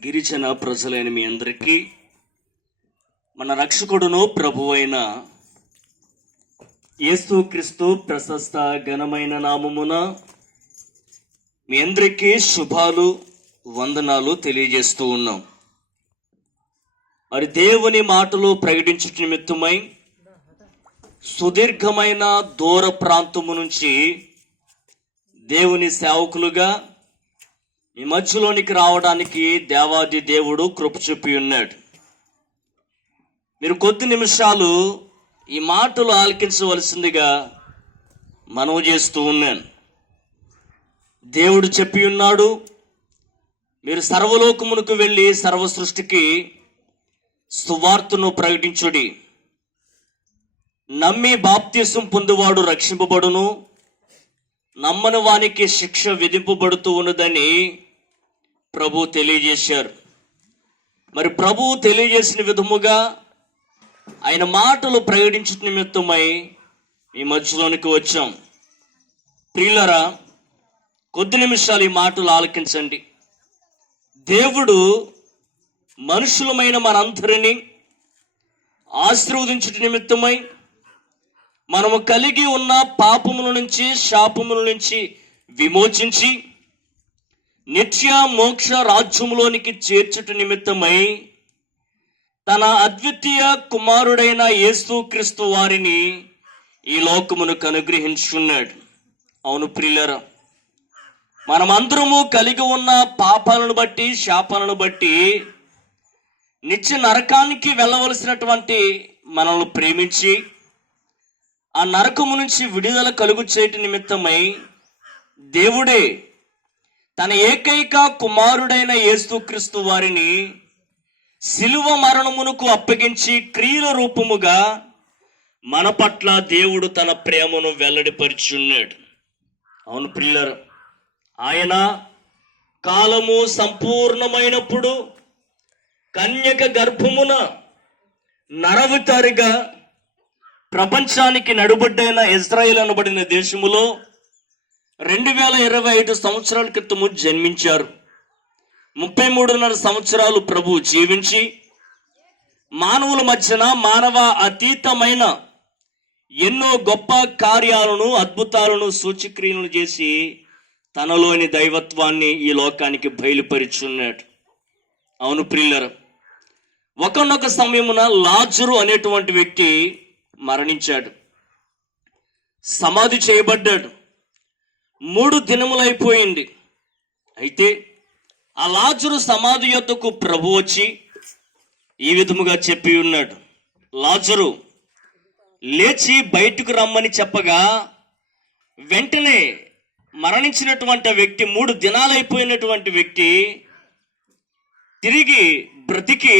గిరిజన ప్రజలైన మీ అందరికీ మన రక్షకుడును ప్రభువైన యేసుక్రీస్తు ప్రశస్త ఘనమైన నామమున మీ అందరికీ శుభాలు వందనాలు తెలియజేస్తూ ఉన్నాం. మరి దేవుని మాటలు ప్రకటించుట నిమిత్తమై సుదీర్ఘమైన దూర ప్రాంతము నుంచి దేవుని సేవకులుగా ఈ మధ్యలోనికి రావడానికి దేవాది దేవుడు కృప చూపి ఉన్నాడు. మీరు కొద్ది నిమిషాలు ఈ మాటలు ఆలకించవలసిందిగా మనవి చేస్తూ ఉన్నాను. దేవుడు చెప్పి ఉన్నాడు, మీరు సర్వలోకమునకు వెళ్ళి సర్వ సృష్టికి సువార్తను ప్రకటించుడి. నమ్మి బాప్తిసం పొందువాడు రక్షింపబడును, నమ్మని వానికి శిక్ష విధింపబడుతూ ఉన్నదని ప్రభు తెలియజేశారు. మరి ప్రభు తెలియజేసిన విధముగా ఆయన మాటలు ప్రకటించు నిమిత్తమై ఈ మధ్యలోనికి వచ్చాం. ప్రియులరా, కొద్ది నిమిషాలు ఈ మాటలు ఆలకించండి. దేవుడు మనుషులమైన మనందరినీ ఆశీర్వదించుట నిమిత్తమై మనము కలిగి ఉన్న పాపముల నుంచి శాపముల నుంచి విమోచించి నిత్య మోక్ష రాజ్యములోనికి చేర్చుట నిమిత్తమై తన అద్వితీయ కుమారుడైన యేసుక్రీస్తు వారిని ఈ లోకమునకు అనుగ్రహించున్నాడు. అవును ప్రియులారా, మనమందరము కలిగి ఉన్న పాపాలను బట్టి శాపాలను బట్టి నిత్య నరకానికి వెళ్ళవలసినటువంటి మనల్ని ప్రేమించి ఆ నరకము నుంచి విడుదల కలుగు చేయట నిమిత్తమై దేవుడే తన ఏకైక కుమారుడైన యేసుక్రీస్తు వారిని శిలువ మరణమునకు అప్పగించి క్రియల రూపముగా మన పట్ల దేవుడు తన ప్రేమను వెల్లడిపరిచున్నాడు. అవును ప్రియులారా, ఆయన కాలము సంపూర్ణమైనప్పుడు కన్యక గర్భమున నరవతారిగా ప్రపంచానికి నడుబడ్డైన ఇజ్రాయెల్ అనబడిన దేశములో 2025 సంవత్సరాల క్రితము జన్మించారు. 33.5 సంవత్సరాలు ప్రభు జీవించి మానవుల మధ్యన మానవ అతీతమైన ఎన్నో గొప్ప కార్యాలను అద్భుతాలను సూచక్రియలను చేసి తనలోని దైవత్వాన్ని ఈ లోకానికి బయలుపరిచున్నాడు. అవును ప్రియులారా, ఒకనొక సమయమున లాజరు అనేటువంటి వ్యక్తి మరణించాడు, సమాధి చేయబడ్డాడు. 3 దినములైపోయింది. అయితే ఆ లాజరు సమాధి యొద్దకు ప్రభు వచ్చి ఈ విధముగా చెప్పి ఉన్నాడు, లాజరు లేచి బయటకు రమ్మని చెప్పగా వెంటనే మరణించినటువంటి వ్యక్తి, 3 దినాలైపోయినటువంటి వ్యక్తి తిరిగి బ్రతికి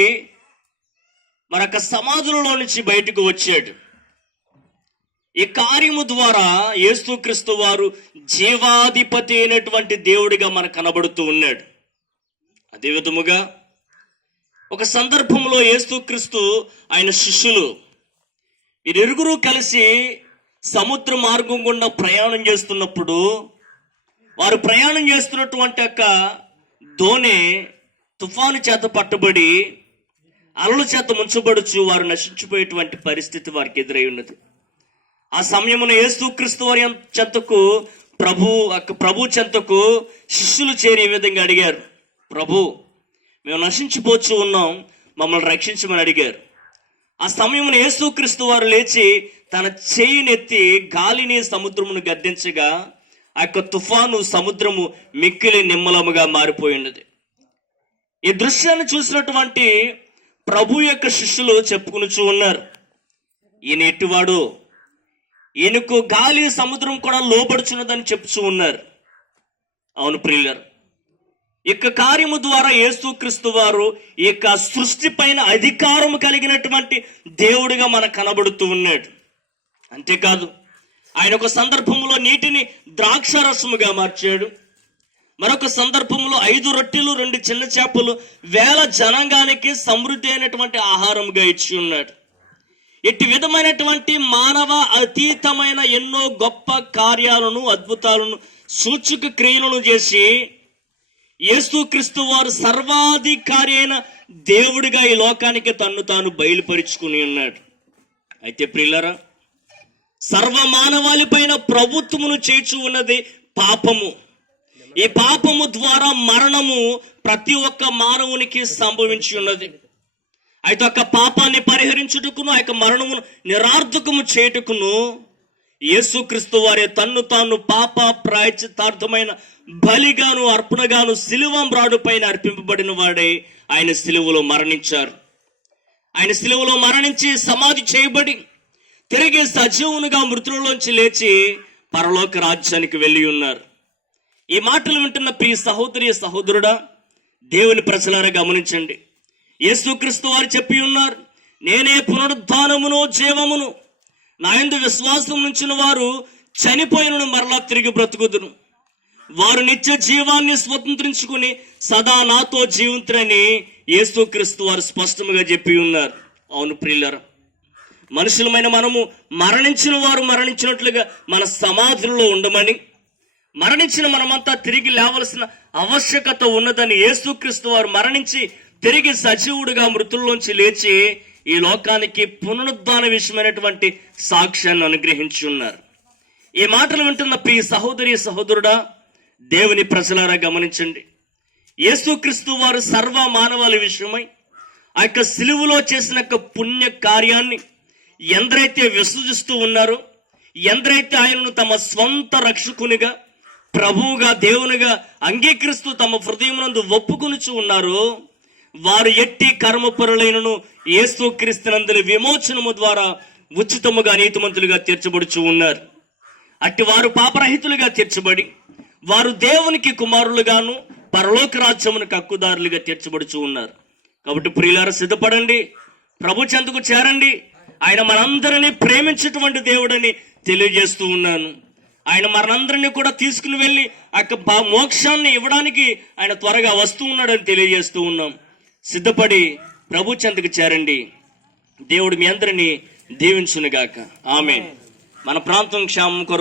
మరొక సమాధులలో నుంచి బయటకు వచ్చాడు. ఈ కార్యము ద్వారా యేసుక్రీస్తు వారు జీవాధిపతి అయినటువంటి దేవుడిగా మనకు కనబడుతూ ఉన్నాడు. అదే విధముగా ఒక సందర్భంలో యేసుక్రీస్తు ఆయన శిష్యులు వీరిరువురు కలిసి సముద్ర మార్గం గుండా ప్రయాణం చేస్తున్నప్పుడు వారు ప్రయాణం చేస్తున్నటువంటి యొక్క దోణి తుఫాను చేత పట్టబడి అలల చేత ముంచబడుచు వారు నశించిపోయేటువంటి పరిస్థితి వారికి ఎదురై ఉన్నది. ఆ సమయమున యేసుక్రీస్తు వారి చెంతకు ప్రభు చెంతకు శిష్యులు చేరి ఈ విధంగా అడిగారు, ప్రభు మేము నశించిపోతూ ఉన్నాం, మమ్మల్ని రక్షించమని అడిగారు. ఆ సమయమున యేసుక్రీస్తు వారు లేచి తన చేయినెత్తి గాలిని సముద్రమును గద్దించగా ఆ యొక్క తుఫాను సముద్రము మిక్కిలి నిమ్మలముగా మారిపోయినది. ఈ దృశ్యాన్ని చూసినటువంటి ప్రభు యొక్క శిష్యులు చెప్పుకునుచూ ఉన్నారు, ఈయన ఎట్టివాడు, ఈయనకు గాలి సముద్రం కూడా లోబడుచున్నదని చెప్తూ ఉన్నారు. అవును ప్రియులారా, ఇక కార్యము ద్వారా యేసుక్రీస్తు వారు ఈ యొక్క సృష్టి పైన అధికారం కలిగినటువంటి దేవుడిగా మనకు కనబడుతూ ఉన్నాడు. అంతేకాదు, ఆయన ఒక సందర్భంలో నీటిని ద్రాక్షరసముగా మార్చాడు. మరొక సందర్భంలో 5 రొట్టెలు 2 చిన్న చేపలు 1000 జనాంగానికి సమృద్ధి అయినటువంటి ఆహారంగా ఇచ్చి ఉన్నాడు. ఇట్టి విధమైనటువంటి మానవ అతీతమైన ఎన్నో గొప్ప కార్యాలను అద్భుతాలను సూచక క్రియలను చేసి యేసుక్రీస్తు వారు సర్వాధికారి అయిన దేవుడిగా ఈ లోకానికి తన్ను తాను బయలుపరుచుకుని ఉన్నాడు. అయితే ప్రియులారా, సర్వ మానవాళి పైన ప్రభుత్వమును చేర్చు ఉన్నది పాపము. ఈ పాపము ద్వారా మరణము ప్రతి ఒక్క మానవునికి సంభవించి ఉన్నది. అయితే ఒక పాపాన్ని పరిహరించుటకును, ఆ యొక్క మరణమును నిరార్థకము చేయుటకును యేసుక్రీస్తు వారే తన్ను తాను పాప ప్రాయశ్చిత్తార్థమైన బలిగాను అర్పణగాను శిలువ పైన అర్పింపబడిన వాడే ఆయన శిలువలో మరణించారు. ఆయన శిలువలో మరణించి సమాధి చేయబడి తిరిగి సజీవునిగా మృతులలోంచి లేచి పరలోక రాజ్యానికి వెళ్ళి ఉన్నారు. ఈ మాటలు వింటున్న ప్రియ సహోదరి సహోదరుడా, దేవుని ప్రజలారా గమనించండి. యేసుక్రీస్తు వారు చెప్పి ఉన్నారు, నేనే పునరుద్ధానమును జీవమును, నా యందు విశ్వాసం ఉంచిన వారు చనిపోయినను మరలా తిరిగి బ్రతుకుదును, వారు నిత్య జీవాన్ని స్వతంత్రించుకుని సదా నాతో జీవింతురని యేసుక్రీస్తు వారు స్పష్టంగా చెప్పి ఉన్నారు. అవును ప్రియులారా, మనుషులమైన మనము మరణించిన వారు మరణించినట్లుగా మన సమాధుల్లో ఉండమని, మరణించిన మనమంతా తిరిగి లేవలసిన ఆవశ్యకత ఉన్నదని యేసుక్రీస్తు వారు మరణించి తిరిగి సజీవుడిగా మృతుల్లోంచి లేచి ఈ లోకానికి పునరుద్ధాన విషయమైనటువంటి సాక్ష్యాన్ని అనుగ్రహించి ఉన్నారు. ఈ మాటలు వింటున్న ప్రియ సహోదరి సహోదరుడా, దేవుని ప్రజలారా గమనించండి. యేసుక్రీస్తు వారు సర్వ మానవాళి విషయమై ఆ యొక్క సిలువలో చేసిన యొక్క పుణ్య కార్యాన్ని ఎందరైతే విశ్వసిస్తూ ఉన్నారో, ఎందరైతే ఆయనను తమ స్వంత రక్షకునిగా ప్రభువుగా దేవునిగా అంగీకరిస్తూ తమ హృదయమునందు ఒప్పుకొనుచు ఉన్నారో, వారు ఎట్టి కర్మపరులైనను యేసుక్రీస్తునందుల విమోచనము ద్వారా ఉచితముగా నీతిమంతులుగా తీర్చబడుచు ఉన్నారు. అట్టి వారు పాపరహితులుగా తీర్చబడి వారు దేవునికి కుమారులుగాను పరలోక రాజ్యమునకు హక్కుదారులుగా తీర్చబడుచు ఉన్నారు. కాబట్టి ప్రియులారా, సిద్ధపడండి, ప్రభు చెంతకు చేరండి. ఆయన మనందరినీ ప్రేమించేటువంటి దేవుడని తెలియజేస్తూ ఉన్నాను. ఆయన మనందరినీ కూడా తీసుకుని వెళ్ళి ఆ మోక్షాన్ని ఇవ్వడానికి ఆయన త్వరగా వస్తూ ఉన్నాడని తెలియజేస్తూ ఉన్నాం. సిద్ధపడి ప్రభు చెంతకు చేరండి. దేవుడు మీ అందరినీ దీవించునుగాక. ఆమేన్. మన ప్రాంతం క్షేమం కొరకు